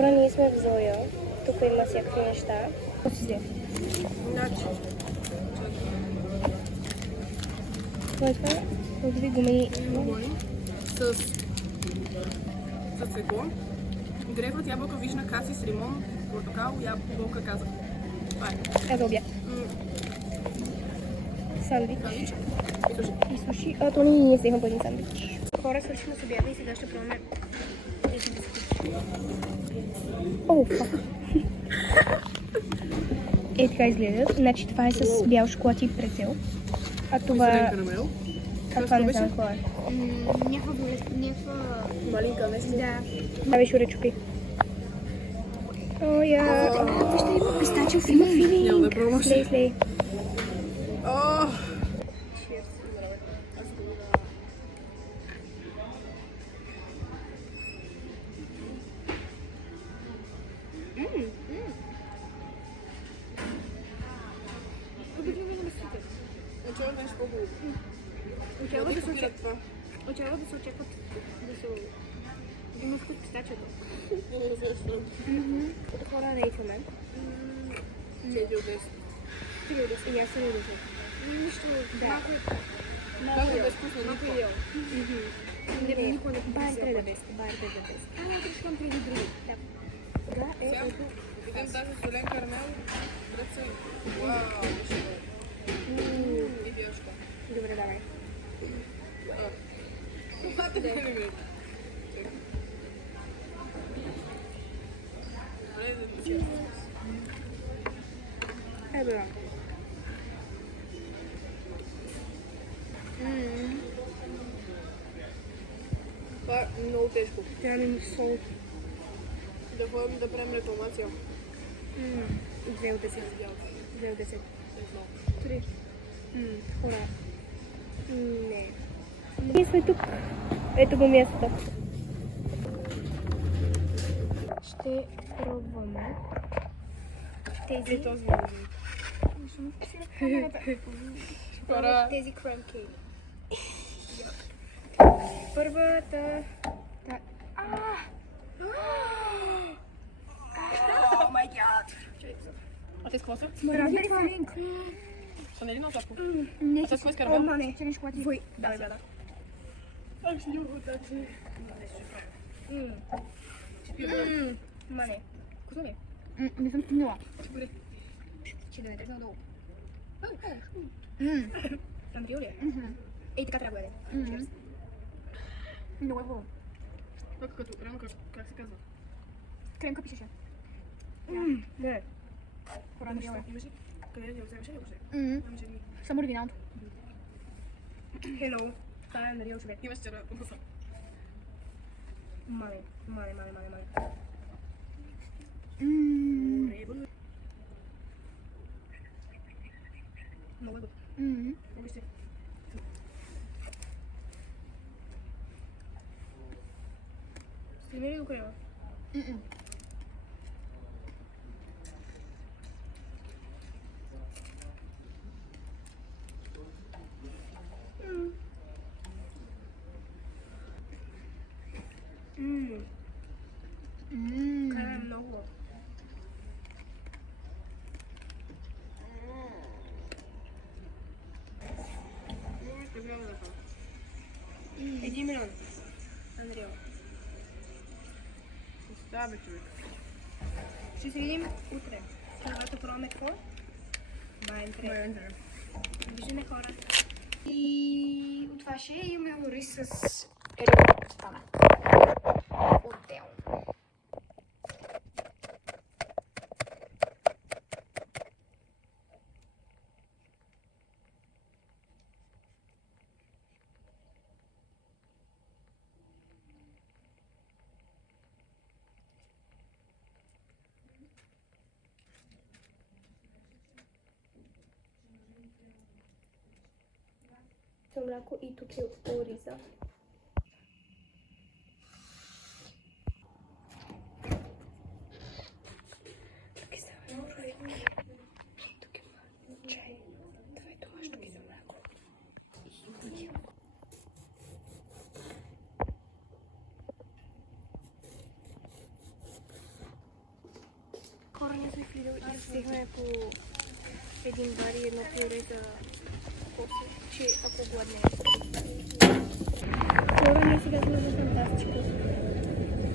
Хора, ние сме в Зоя. Тук има всякакви неща. Какво си взе? Начи. Това е това? Отви гумени. Гумени. С цвекло. Грейпфрут, ябълка, вишна, касис, лимон, портокал, ябълка, каза. Това е. За обяд. Сандвич. Сандвич. И суши. А, то ние взехме един сандвич. Хора, свършихме с обяда и сега ще пробваме тези бисквити. О, фак. Е, така изглеждат. Значи това е с бял шоколад и прецел. А това... Карамел. А това не знам какво е. Някаква... Малинка, не си. Да. Това беше уречупи. О, я... Вижте, има пистачио филинг. Няма да пробваш. Слей. Очевидно нещо по-хубаво. Очаква да се очаква. това. Очаква да се очакват да се... Има вкус пистачиото. От хора рейтваме. 4 от 10. И аз съм удължен. Нищо, Да. Много е безвкусно, малко никога. идеал. Никой не Байер е да бест. Байер е да бест. Ама тръжкам преди други. Да, е Сега ето. видим даже солен карамел, бръцай. Вау, нещо. И бяшка. Добре, давай. Хвата да не ми. Добре, да си. Е, бе. Това е много тежко. Трябва да ми сол. Да ходим да правим рекламация. 2 от 10. 2 от 10. 3. Хора. Не. Ние сме тук. Ето го мястото. Ще пробваме тези. Този Хора. Тези крем кейк. Първата... О май гад! А те с какво са? Разбери филинг. Са не ли много сладко? Не, А с какво е с карамел? не. Че не шоколад. Вой. Да, да. Ах, си юго, така. Мане. Вкусно ли е? Не съм стигнала. Добре. Ще да не тръгна долу. Андрио ли е? Ей, така трябва да е. Много е хубаво. Как като, реално как се казва? Кремка пишеше. Не. Хора, Андрио имаш ли? Къде я вземеше ли още? Имаше ли? Само оригиналното. Hello. Това е Андрио човек. Имаш вчера. Мане. Много е готово. Обещай. Стигне ли до крема? Крема е много. Един милион. Андрио. Да, бе, човек. Ще се видим утре. Когато пробваме какво? Байен. Виждаме хора. И от това ще имаме рис с рибата стана. Отделно. Мляко и тук е ориза. Тук са морковки. Тук има чай. Това е домашно и за мляко. И яблко. сме в Lidl и взехме по един бар и едно пюре за коси, че ако гладне. Хора, ние сега сме за фантастика,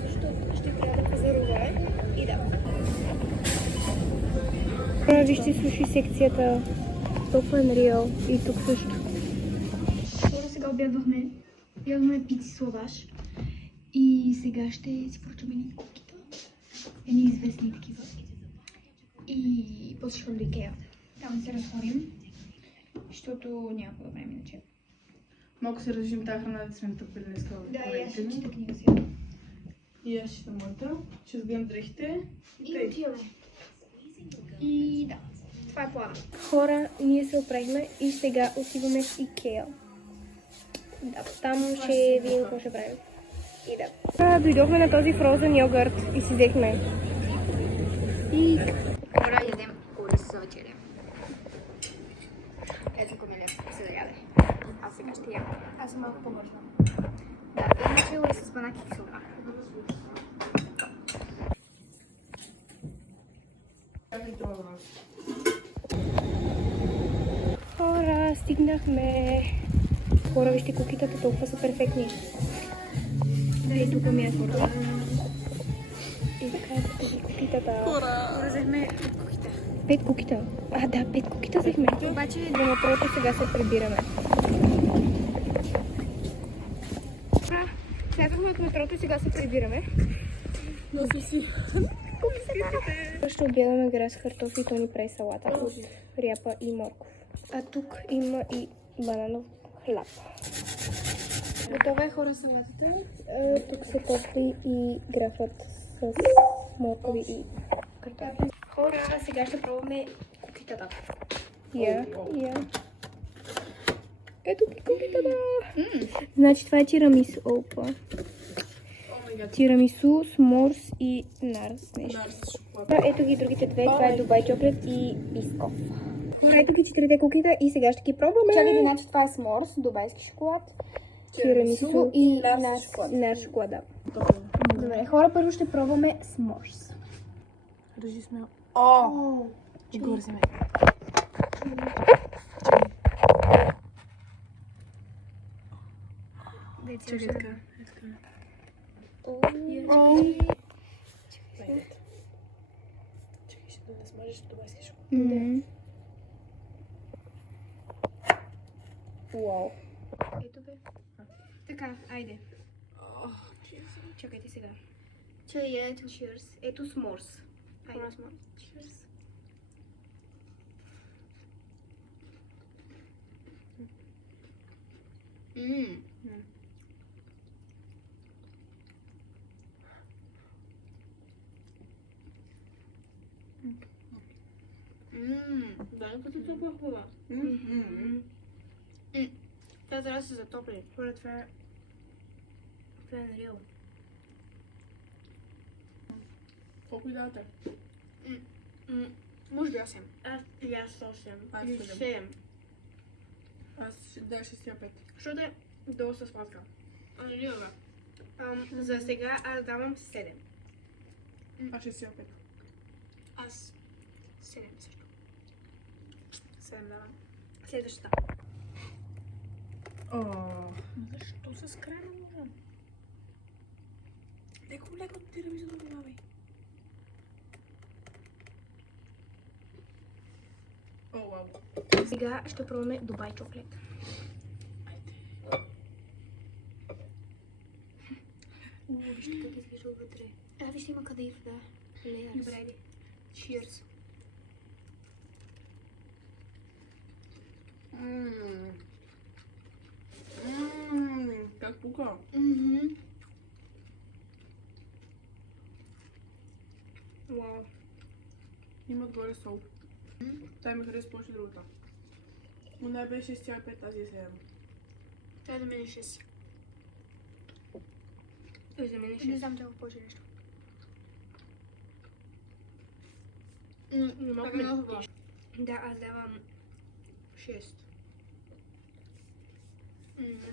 защото ще трябва да пазаруваме и да. Хора, вижте, слушай секцията, толкова Unreal и тук също. Хора, сега обядвахме. Ядохме пици с лаваш. И сега ще си поръчаме едни кукита. Едни известни такива. И после ще ходим до Икеа. Там се разходим. Защото няма какво да време иначе. Малко се разрешим тази храна да сме тъпили днеска. Да, и аз ще чета книга сега. И аз ще съм моята. Ще сгледам дрехите. И отиваме. И да. Това е плана. Хора, ние се оправихме и сега отиваме в Икеа. Да, там ще видим какво ще правим. И да. Дойдохме на този фрозен йогурт и си взехме. И Хора, ядем орис за вечеря. Ето Комелия се да яде. Аз сега ще ям. Аз съм малко по-мързна. Да, иначе орис с банак и киселка. хора, стигнахме. Хора, вижте, кукитата толкова са перфектни. Да, и тук ми е хората. И така са тези кукитата. Хора, взехме 5 кукита. 5 кукита. А, да, 5 кукита взехме. Обаче За метрото сега се прибираме. Слязахме от метрото и сега се прибираме. Носи си. Ще обядаме гра с картофи и то ни прави салата от ряпа и морков. А тук има и бананов хляб. Готова е, хора, салатата. Тук се топли и графът с моркови и картофи. Хора, сега ще пробваме кукитата. Я. Ето ги кукитата. Значи това е тирамису. Опа. Тирамису с морс и нарс нещо. Ето ги другите две. Това е Дубай чоклет и бисков. Ето ги 4 кукита и сега ще ги пробваме. Чакайте, значи това е с морс, дубайски шоколад, тирамису и нарс шоколад. Добре, хора, първо ще пробваме с морс. Държи смело. О! И горе вземе. Чакай така. Чакай, ще да смажеш дубайски шоколад. Уау. Ето бе. Така, айде. Чакайте сега. Ето cheers. Ето с морс. Айде. Cheers. Да, като толкова хубава. Тя трябва да се затопли. Хора, това е Unreal. Колко и давате? Може би 8. Аз 8. Аз Или 7. 7. Аз ще дам 6,5. Защото е доста сладка. Unreal, бе. За сега аз давам 7. Аз 6,5. Аз 7 също. 7 давам. Следващата. Защо се скрена, може? Леко тирамису да добавяй. О, вау. Сега ще пробваме Дубай чоклет. Вижте как изглежда вътре. Вижте има къде и в лея. Добре, иди. Cheers. Как пука? Вау. Има горе сол. Тай ми хареса повече другата. Но не беше 6,5, тази е 7. Трябва да мен е 6. За мен е 6. Не знам толкова повече нещо. Малко много хубаво. Да, аз давам 6.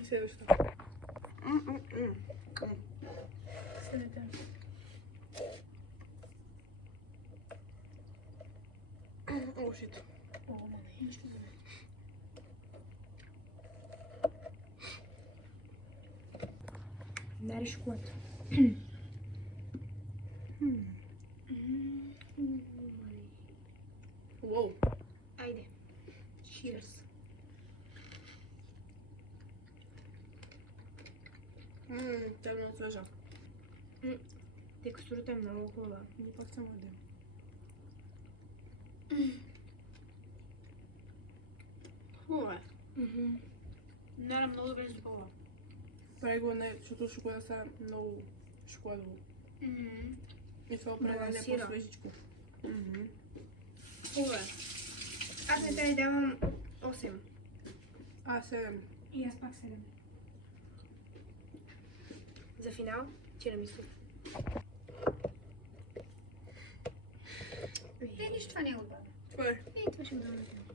Следващата. О, шит. Дари шоколад. Уоу. Айде. Cheers. Тя е много свежа. Текстурата е много хубава. Не пак съм воде. Хубава е. Нара много добре запълва. Прави го не, защото шоколада са много шоколадово. И това прави не Балансира. по-свежичко. Хубава е. Аз не трябва да давам 8. 7. И аз пак 7. За финал, тирамису. Нищо това не е отбавя. Това е. Това ще го дам на теб.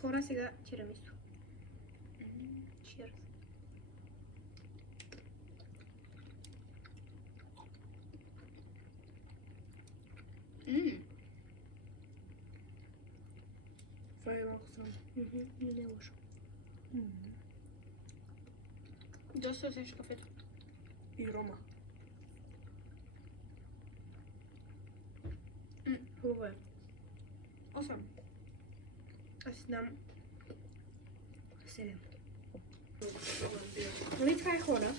Хора, сега тирамису. Cheers. Това е малко странно. Не е лошо. Доста усеща кафето. И рома. Хубаво е. 8. Аз дам 7. Нали това е хора?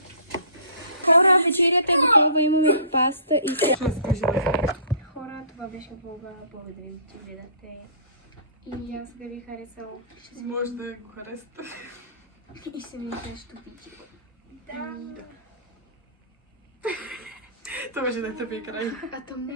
Хора, вечерята е готова, имаме паста и хора, това беше влога. Благодарим, че гледахте. И аз да ви харесал. Може да го харесате. И се вижда щупичи. Да. Това беше да е тъпи край. А там не